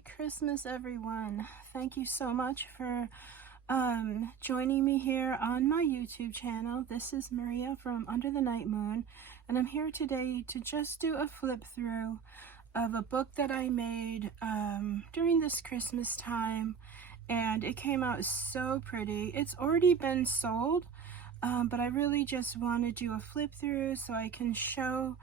Merry Christmas, everyone. Thank you so much for joining me here on my YouTube channel. This is Maria from Under the Night Moon, and I'm here today to just do a flip through of a book that I made during this Christmas time, and it came out so pretty. It's already been sold, but I really just want to do a flip through so I can show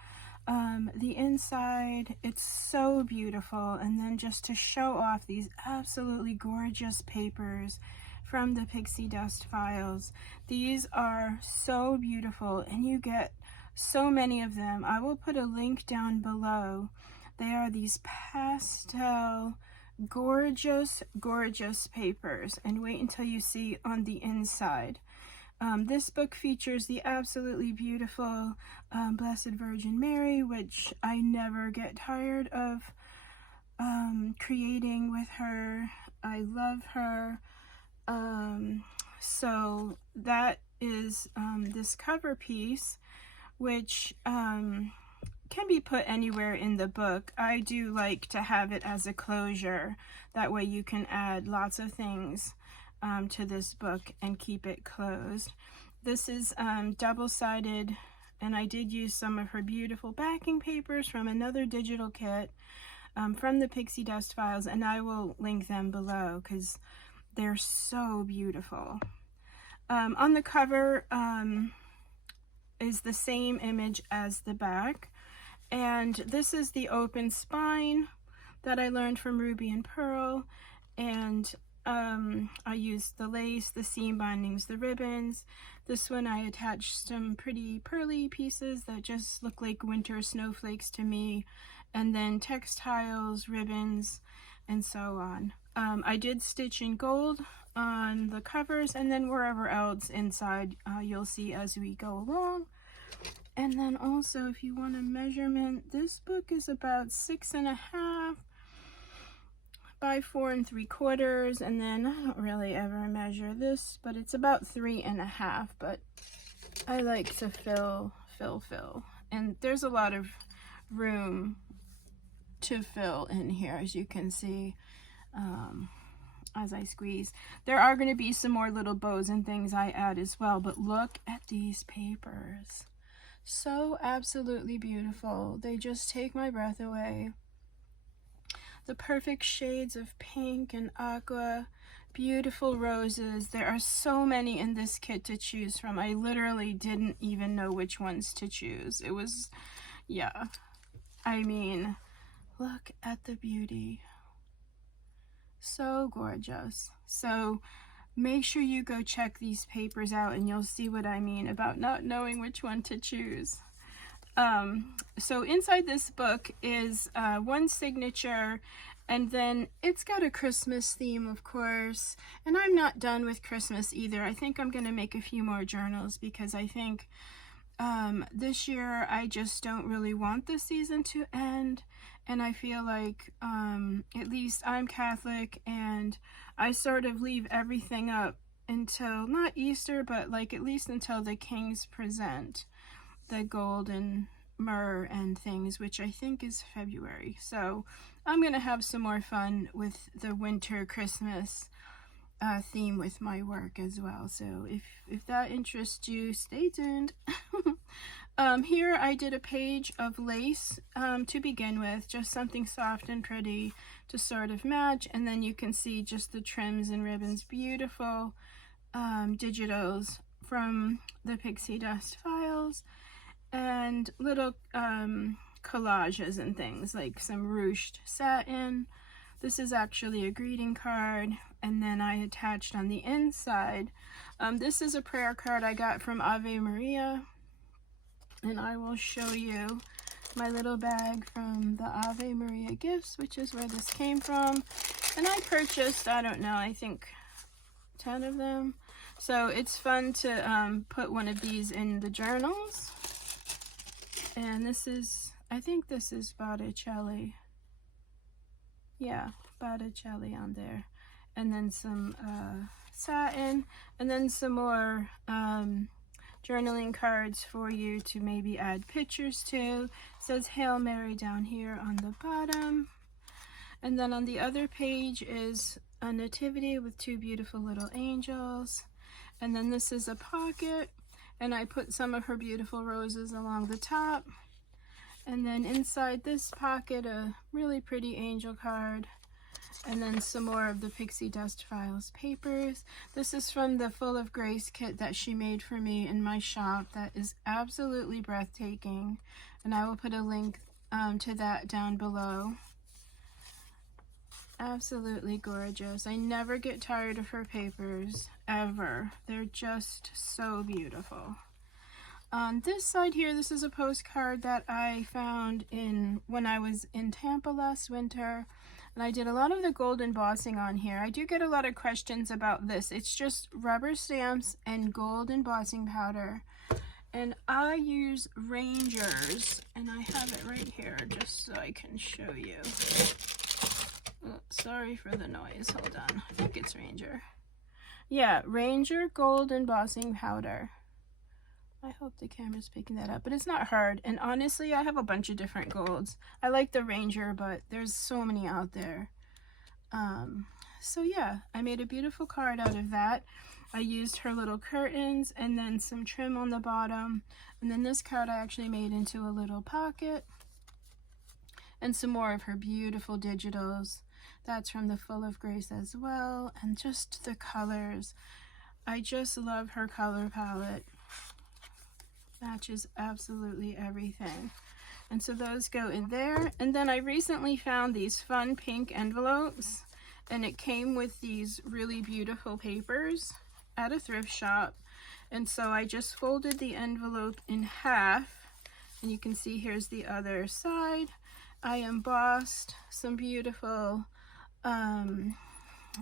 the inside. It's so beautiful, and then just to show off these absolutely gorgeous papers from the PixieDustFiles. These are so beautiful, and you get so many of them. I will put a link down below. They are these pastel, gorgeous papers, and wait until you see on the inside. This book features the absolutely beautiful Blessed Virgin Mary, which I never get tired of creating with her. I love her. So that is this cover piece, which can be put anywhere in the book. I do like to have it as a closure. That way you can add lots of things to this book and keep it closed. This is double-sided, and I did use some of her beautiful backing papers from another digital kit from the PixieDustFiles, and I will link them below because they're so beautiful. On the cover is the same image as the back, and this is the open spine that I learned from Ruby and Pearl, and I used the lace, the seam bindings, the ribbons. This one I attached some pretty pearly pieces that just look like winter snowflakes to me, and then textiles, ribbons, and so on. I did stitch in gold on the covers, and then wherever else inside you'll see as we go along. And then also, if you want a measurement, this book is about 6.5 by 4 3/4, and then I don't really ever measure this, but it's about 3.5, but I like to fill, and there's a lot of room to fill in here, as you can see, as I squeeze. There are going to be some more little bows and things I add as well, but look at these papers. So absolutely beautiful. They just take my breath away. The perfect shades of pink and aqua, beautiful roses. There are so many in this kit to choose from. I literally didn't even know which ones to choose. It was, yeah. I mean, look at the beauty. So gorgeous. So make sure you go check these papers out, and you'll see what I mean about not knowing which one to choose. So inside this book is one signature, and then it's got a Christmas theme, of course, and I'm not done with Christmas either. I think I'm going to make a few more journals, because I think this year I just don't really want the season to end, and I feel like at least I'm Catholic, and I sort of leave everything up until, not Easter, but like at least until the kings present the gold and myrrh and things, which I think is February. So I'm gonna have some more fun with the winter Christmas theme with my work as well. So if that interests you, stay tuned. Here I did a page of lace to begin with, just something soft and pretty to sort of match, and then you can see just the trims and ribbons, beautiful digitals from the PixieDustFiles, and little collages and things like some ruched satin. This is actually a greeting card, and then I attached on the inside. This is a prayer card I got from Ave Maria, and I will show you my little bag from the Ave Maria gifts, which is where this came from. And I purchased, I don't know, I think 10 of them. So it's fun to put one of these in the journals. And this is, I think this is Botticelli. Yeah, Botticelli on there. And then some satin, and then some more journaling cards for you to maybe add pictures to. It says Hail Mary down here on the bottom. And then on the other page is a nativity with two beautiful little angels. And then this is a pocket, and I put some of her beautiful roses along the top. And then inside this pocket, a really pretty angel card. And then some more of the PixieDustFiles papers. This is from the Full of Grace kit that she made for me in my shop. That is absolutely breathtaking. And I will put a link to that down below. Absolutely gorgeous. I never get tired of her papers, ever. They're just so beautiful. On this side here, this is a postcard that I found when I was in Tampa last winter. And I did a lot of the gold embossing on here. I do get a lot of questions about this. It's just rubber stamps and gold embossing powder. And I use Rangers, and I have it right here just so I can show you. Oh, sorry for the noise. Hold on. I think it's Ranger. Yeah, Ranger gold embossing powder. I hope the camera's picking that up, but it's not hard. And honestly, I have a bunch of different golds. I like the Ranger, but there's so many out there. So yeah, I made a beautiful card out of that. I used her little curtains and then some trim on the bottom. And then this card I actually made into a little pocket. And some more of her beautiful digitals. That's from the Full of Grace as well. And just the colors. I just love her color palette. Matches absolutely everything. And so those go in there. And then I recently found these fun pink envelopes, and it came with these really beautiful papers at a thrift shop. And so I just folded the envelope in half, and you can see here's the other side. I embossed some beautiful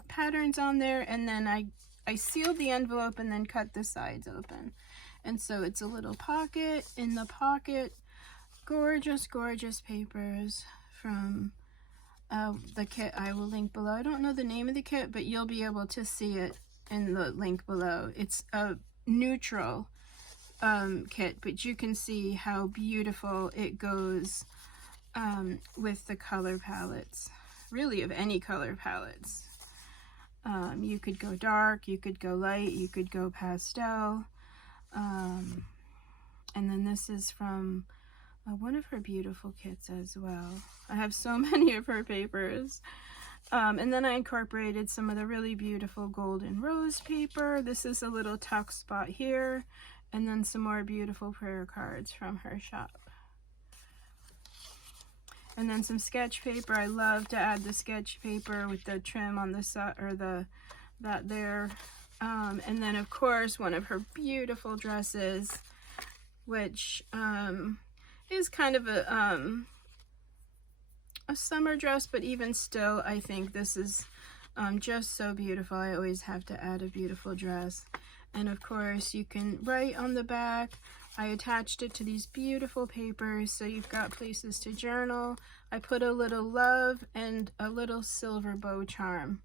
patterns on there, and then I sealed the envelope and then cut the sides open. And so it's a little pocket. In the pocket, gorgeous, gorgeous papers from the kit I will link below. I don't know the name of the kit, but you'll be able to see it in the link below. It's a neutral kit, but you can see how beautiful it goes with the color palettes, really of any color palettes. You could go dark, you could go light, you could go pastel. And then this is from one of her beautiful kits as well. I have so many of her papers. And then I incorporated some of the really beautiful golden rose paper. This is a little tuck spot here. And then some more beautiful prayer cards from her shop. And then some sketch paper. I love to add the sketch paper with the trim on the side, or that there. And then of course one of her beautiful dresses, which is kind of a summer dress, but even still I think this is just so beautiful. I always have to add a beautiful dress. And of course you can write on the back. I attached it to these beautiful papers, so you've got places to journal. I put a little love and a little silver bow charm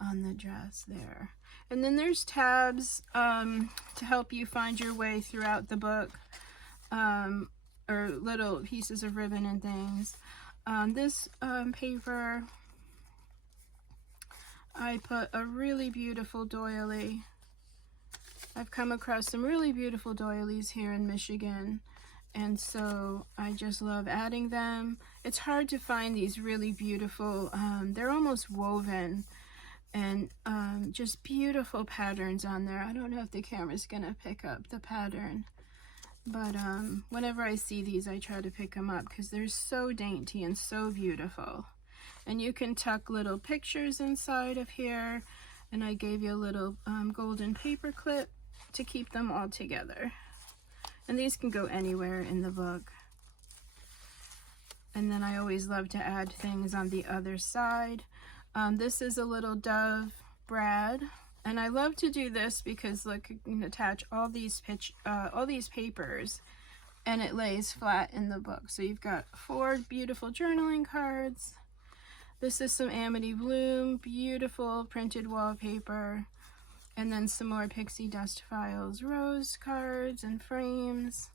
on the dress there. And then there's tabs to help you find your way throughout the book, or little pieces of ribbon and things. This paper, I put a really beautiful doily. I've come across some really beautiful doilies here in Michigan, and so I just love adding them. It's hard to find these really beautiful, they're almost woven, and just beautiful patterns on there. I don't know if the camera's gonna pick up the pattern, but whenever I see these, I try to pick them up because they're so dainty and so beautiful. And you can tuck little pictures inside of here, and I gave you a little golden paper clip to keep them all together. And these can go anywhere in the book. And then I always love to add things on the other side. This is a little dove brad, and I love to do this because look, you can attach all these papers, and it lays flat in the book. So you've got 4 beautiful journaling cards. This is some Amity Bloom, beautiful printed wallpaper, and then some more PixieDustFiles rose cards and frames,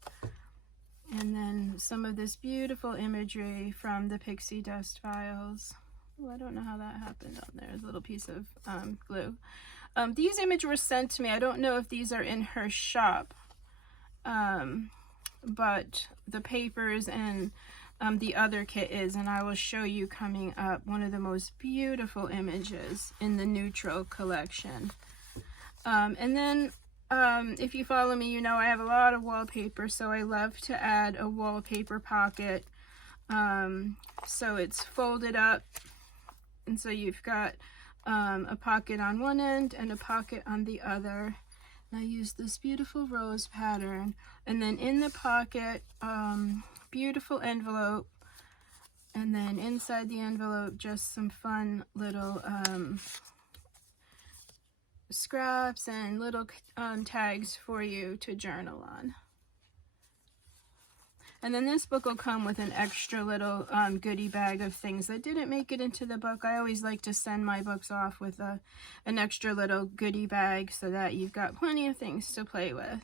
and then some of this beautiful imagery from the PixieDustFiles Well, I don't know how that happened on there. A little piece of glue. These images were sent to me. I don't know if these are in her shop, but the papers and the other kit is, and I will show you coming up one of the most beautiful images in the neutral collection. And then if you follow me, you know I have a lot of wallpaper, so I love to add a wallpaper pocket. So it's folded up, and so you've got a pocket on one end and a pocket on the other. And I use this beautiful rose pattern, and then in the pocket, beautiful envelope, and then inside the envelope just some fun little scraps and little tags for you to journal on. And then this book will come with an extra little goodie bag of things that didn't make it into the book. I always like to send my books off with an extra little goodie bag so that you've got plenty of things to play with.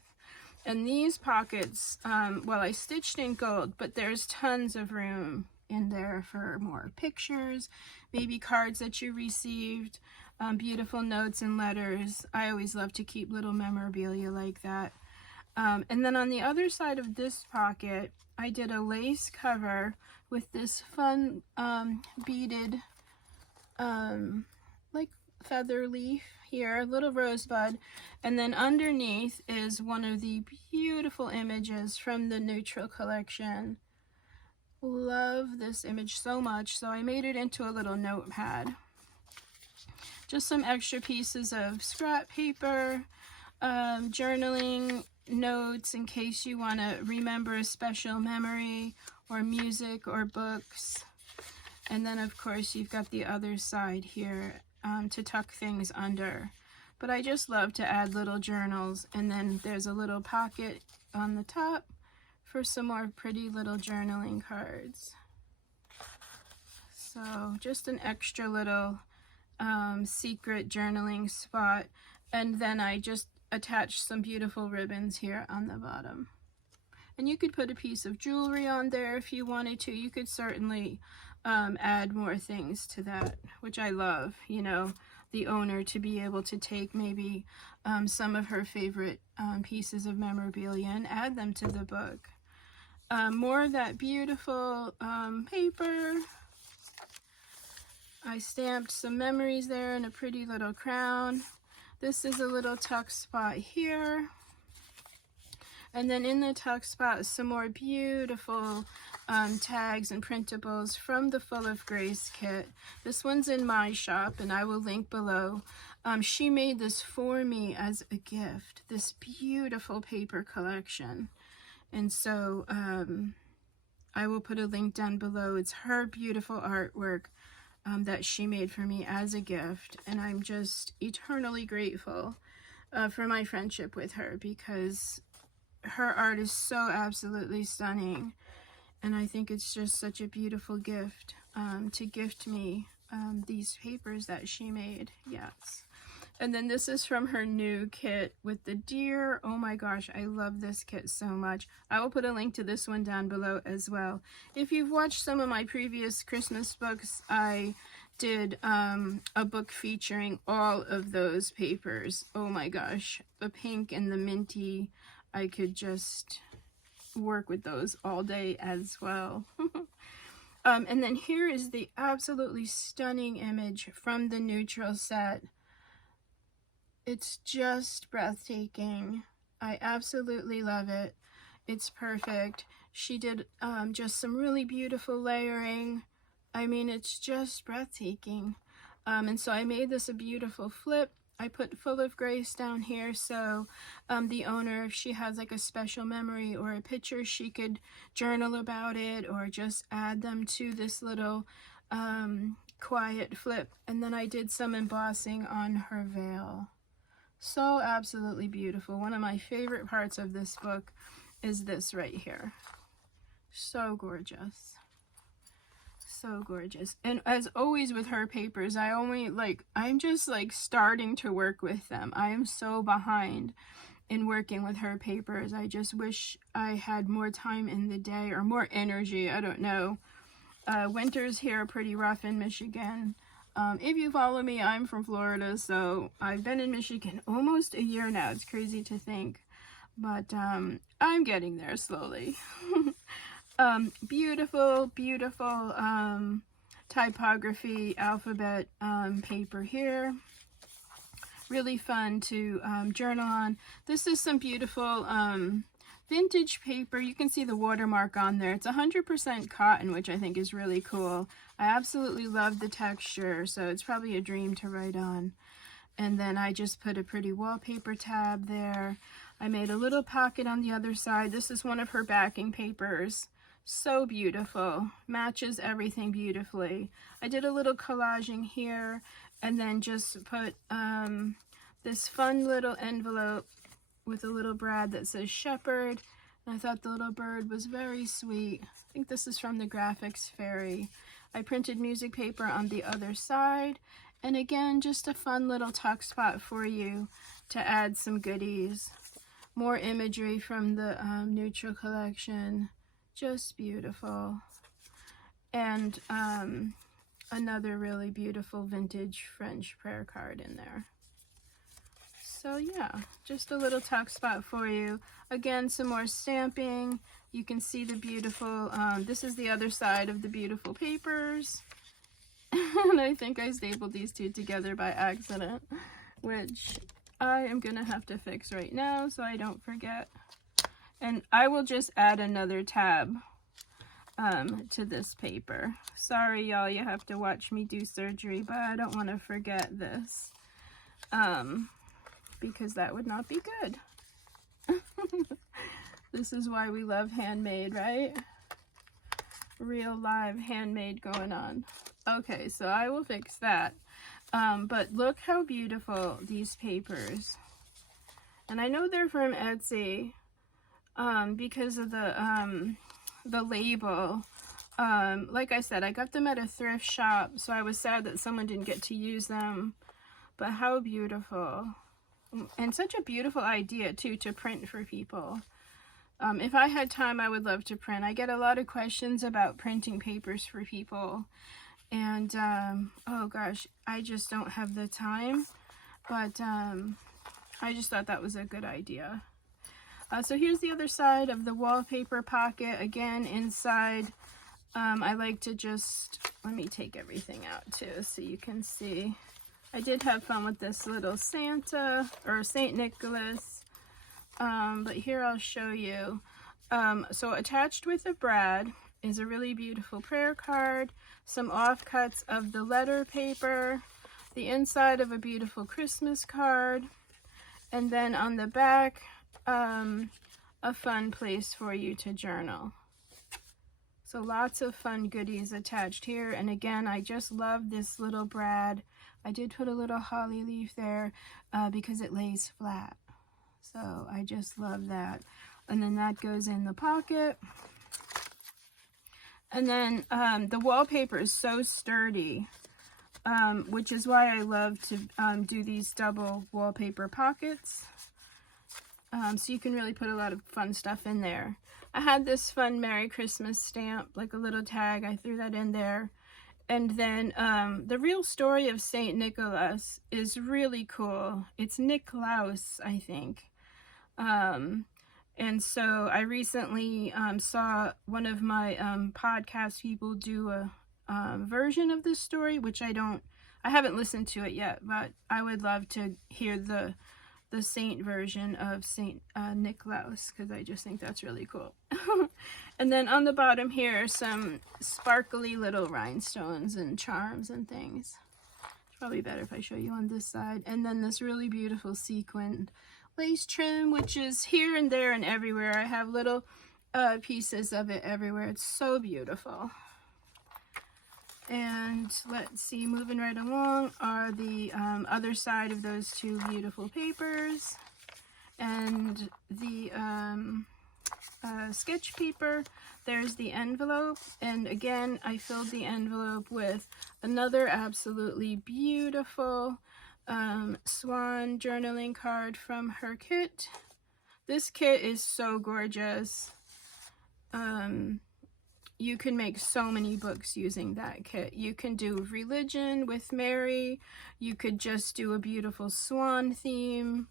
And these pockets, well, I stitched in gold, but there's tons of room in there for more pictures, maybe cards that you received, beautiful notes and letters. I always love to keep little memorabilia like that. And then on the other side of this pocket, I did a lace cover with this fun beaded like feather leaf here, a little rosebud, and then underneath is one of the beautiful images from the neutral collection. Love this image so much, so I made it into a little notepad. Just some extra pieces of scrap paper, journaling notes in case you want to remember a special memory or music or books. And then of course you've got the other side here to tuck things under. But I just love to add little journals, and then there's a little pocket on the top for some more pretty little journaling cards. So just an extra little secret journaling spot, and then I just attach some beautiful ribbons here on the bottom. And you could put a piece of jewelry on there if you wanted to. You could certainly add more things to that, which I love, you know, the owner to be able to take maybe some of her favorite pieces of memorabilia and add them to the book. More of that beautiful paper. I stamped some memories there in a pretty little crown. This is a little tuck spot here. And then in the tuck spot, some more beautiful tags and printables from the Full of Grace kit. This one's in my shop, and I will link below. She made this for me as a gift, this beautiful paper collection. And so I will put a link down below. It's her beautiful artwork that she made for me as a gift, and I'm just eternally grateful for my friendship with her, because her art is so absolutely stunning, and I think it's just such a beautiful gift to gift me these papers that she made. Yes. And then this is from her new kit with the deer. Oh my gosh, I love this kit so much. I will put a link to this one down below as well. If you've watched some of my previous Christmas books, I did a book featuring all of those papers. Oh my gosh, the pink and the minty, I could just work with those all day as well. And then here is the absolutely stunning image from the neutral set. It's just breathtaking. I absolutely love it. It's perfect. She did just some really beautiful layering. I mean, it's just breathtaking. And so I made this a beautiful flip. I put Full of Grace down here, so the owner, if she has like a special memory or a picture, she could journal about it or just add them to this little quiet flip. And then I did some embossing on her veil. So absolutely beautiful. One of my favorite parts of this book is this right here. So gorgeous. So gorgeous. And as always with her papers, I'm just like starting to work with them. I am so behind in working with her papers. I just wish I had more time in the day or more energy, I don't know, Winters here are pretty rough in Michigan. If you follow me, I'm from Florida, so I've been in Michigan almost a year now. It's crazy to think, but I'm getting there slowly. Beautiful, beautiful typography alphabet paper here. Really fun to journal on. This is some beautiful vintage paper. You can see the watermark on there. It's 100% cotton, which I think is really cool. I absolutely love the texture, so it's probably a dream to write on. And then I just put a pretty wallpaper tab there. I made a little pocket on the other side. This is one of her backing papers. So beautiful. Matches everything beautifully. I did a little collaging here and then just put this fun little envelope with a little brad that says Shepherd. And I thought the little bird was very sweet. I think this is from the Graphics Fairy. I printed music paper on the other side. And again, just a fun little tuck spot for you to add some goodies. More imagery from the Neutral collection. Just beautiful. And another really beautiful vintage French prayer card in there. So yeah, just a little tuck spot for you. Again, some more stamping. You can see the beautiful, this is the other side of the beautiful papers. And I think I stapled these two together by accident, which I am gonna have to fix right now so I don't forget. And I will just add another tab to this paper. Sorry y'all, you have to watch me do surgery, but I don't want to forget this. Because that would not be good. This is why we love handmade, right? Real live handmade going on. Okay, so I will fix that. But look how beautiful these papers. And I know they're from Etsy because of the label. Like I said, I got them at a thrift shop, so I was sad that someone didn't get to use them. But how beautiful. And such a beautiful idea too, to print for people. If I had time, I would love to print. I get a lot of questions about printing papers for people, and oh gosh, I just don't have the time, but I just thought that was a good idea. So here's the other side of the wallpaper pocket. Again, inside, I like to just, let me take everything out too so you can see. I did have fun with this little Santa, or St. Nicholas, but here I'll show you. So attached with the brad is a really beautiful prayer card, some offcuts of the letter paper, the inside of a beautiful Christmas card, and then on the back, a fun place for you to journal. So lots of fun goodies attached here. And again, I just love this little brad. I did put a little holly leaf there because it lays flat. So I just love that. And then that goes in the pocket. And then the wallpaper is so sturdy, which is why I love to do these double wallpaper pockets. So you can really put a lot of fun stuff in there. I had this fun Merry Christmas stamp, like a little tag. I threw that in there. And then the real story of St. Nicholas is really cool. It's Niklaus, I think. And so I recently saw one of my podcast people do a version of this story, which I haven't listened to it yet, but I would love to hear the saint version of St. Niklaus, because I just think that's really cool. And then on the bottom here are some sparkly little rhinestones and charms and things. It's probably better if I show you on this side. And then this really beautiful sequined lace trim, which is here and there and everywhere. I have little pieces of it everywhere. It's so beautiful. And let's see, moving right along are the other side of those two beautiful papers, and the sketch paper. There's the envelope, and again I filled the envelope with another absolutely beautiful swan journaling card from her kit. This kit is so gorgeous. you can make so many books using that kit. You can do religion with Mary. You could just do a beautiful swan theme.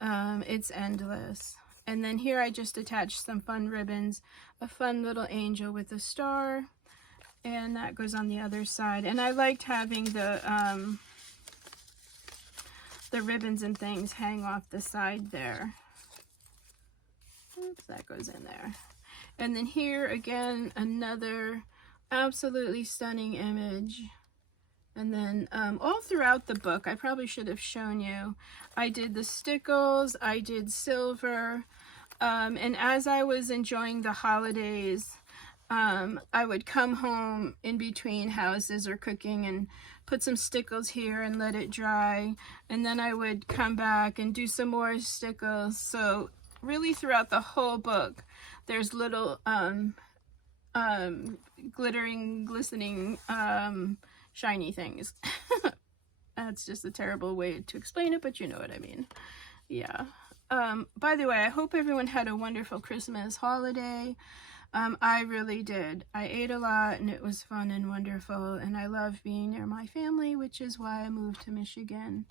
It's endless. And then here I just attached some fun ribbons, a fun little angel with a star, and that goes on the other side. And I liked having the ribbons and things hang off the side there. Oops, that goes in there. And then here again, another absolutely stunning image. And then all throughout the book, I probably should have shown you, I did the stickles, I did silver, and as I was enjoying the holidays, I would come home in between houses or cooking and put some stickles here and let it dry, and then I would come back and do some more stickles. So really throughout the whole book, there's little glittering, glistening, shiny things. That's just a terrible way to explain it, but you know what I mean. Yeah. By the way, I hope everyone had a wonderful Christmas holiday. I really did. I ate a lot and it was fun and wonderful, and I love being near my family, which is why I moved to Michigan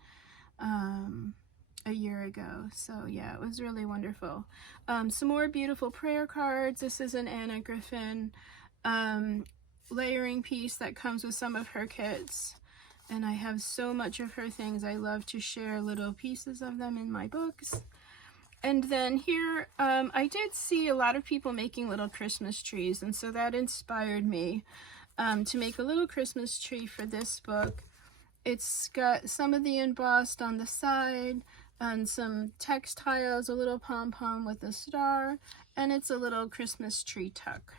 a year ago. So yeah, it was really wonderful. Some more beautiful prayer cards. This is an Anna Griffin layering piece that comes with some of her kits, and I have so much of her things. I love to share little pieces of them in my books. And then here, I did see a lot of people making little Christmas trees, and so that inspired me to make a little Christmas tree for this book. It's got some of the embossed on the side, and some textiles, a little pom-pom with a star, and it's a little Christmas tree tuck.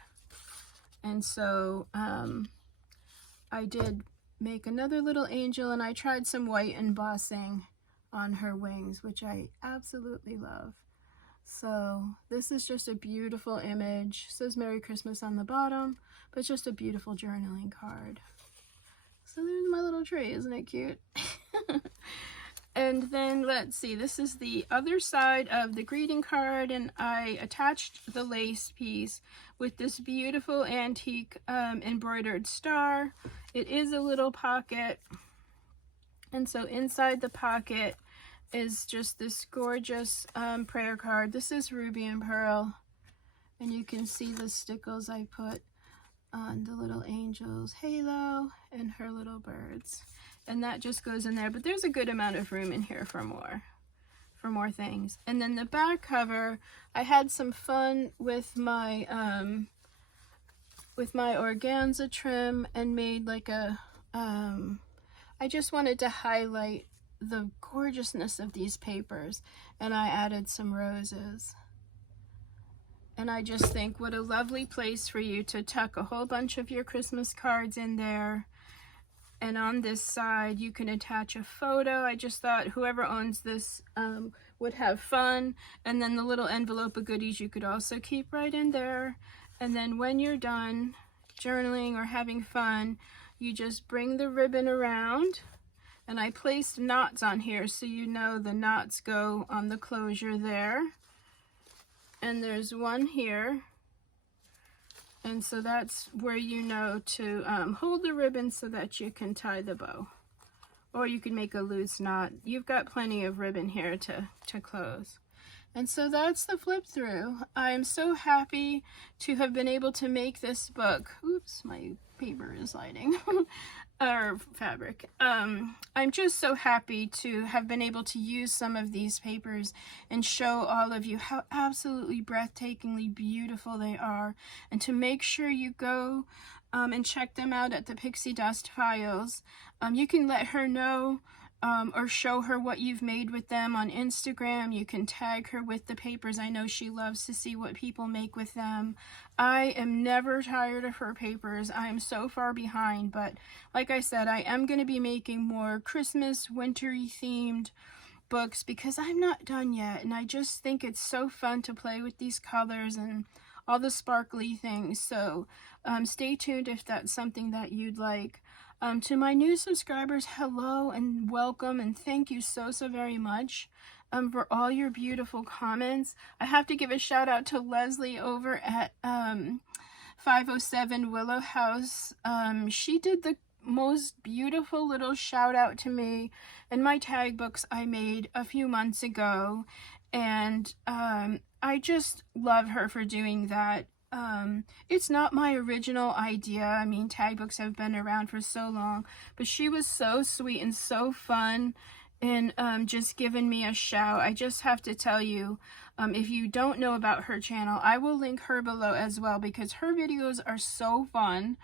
And so I did make another little angel, and I tried some white embossing on her wings, which I absolutely love. So this is just a beautiful image. It says Merry Christmas on the bottom, but it's just a beautiful journaling card. So there's my little tree. Isn't it cute? And then let's see, this is the other side of the greeting card, and I attached the lace piece with this beautiful antique embroidered star. It is a little pocket, and so inside the pocket is just this gorgeous prayer card. This is Ruby and Pearl, and you can see the stickles I put on the little angel's halo and her little birds. And that just goes in there, but there's a good amount of room in here for more things. And then the back cover, I had some fun with my organza trim and made like a I just wanted to highlight the gorgeousness of these papers, and I added some roses. And I just think what a lovely place for you to tuck a whole bunch of your Christmas cards in there. And on this side, you can attach a photo. I just thought whoever owns this would have fun. And then the little envelope of goodies you could also keep right in there. And then when you're done journaling or having fun, you just bring the ribbon around. And I placed knots on here so you know the knots go on the closure there. And there's one here. And so that's where you know to hold the ribbon so that you can tie the bow. Or you can make a loose knot. You've got plenty of ribbon here to close. And so that's the flip through. I'm so happy to have been able to make this book. Oops, my paper is sliding. Or fabric. I'm just so happy to have been able to use some of these papers and show all of you how absolutely breathtakingly beautiful they are, and to make sure you go and check them out at the PixieDustFiles. You can let her know or show her what you've made with them on Instagram. You can tag her with the papers. I know she loves to see what people make with them. I am never tired of her papers. I am so far behind, but like I said, I am going to be making more Christmas, wintry themed books because I'm not done yet, and I just think it's so fun to play with these colors and all the sparkly things. So stay tuned if that's something that you'd like. To my new subscribers, hello and welcome, and thank you so very much for all your beautiful comments. I have to give a shout out to Leslie over at 507 Willow House. She did the most beautiful little shout out to me in my tag books I made a few months ago, and I just love her for doing that. It's not my original idea. I mean, tag books have been around for so long, but she was so sweet and so fun and just giving me a shout. I just have to tell you, if you don't know about her channel, I will link her below as well, because her videos are so fun.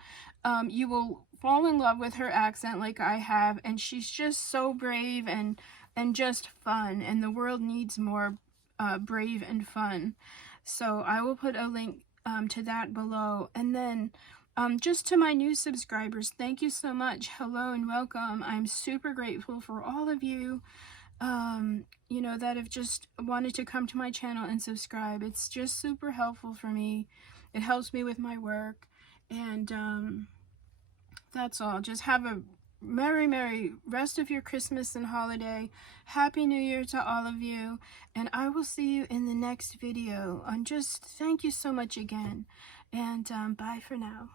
You will fall in love with her accent like I have, and she's just so brave and just fun, and the world needs more brave and fun. So I will put a link to that below. And then just to my new subscribers, thank you so much. Hello and welcome. I'm super grateful for all of you, you know, that have just wanted to come to my channel and subscribe. It's just super helpful for me. It helps me with my work. And that's all. Just have a merry rest of your Christmas and holiday. Happy New Year to all of you, and I will see you in the next video. And just thank you so much again, and bye for now.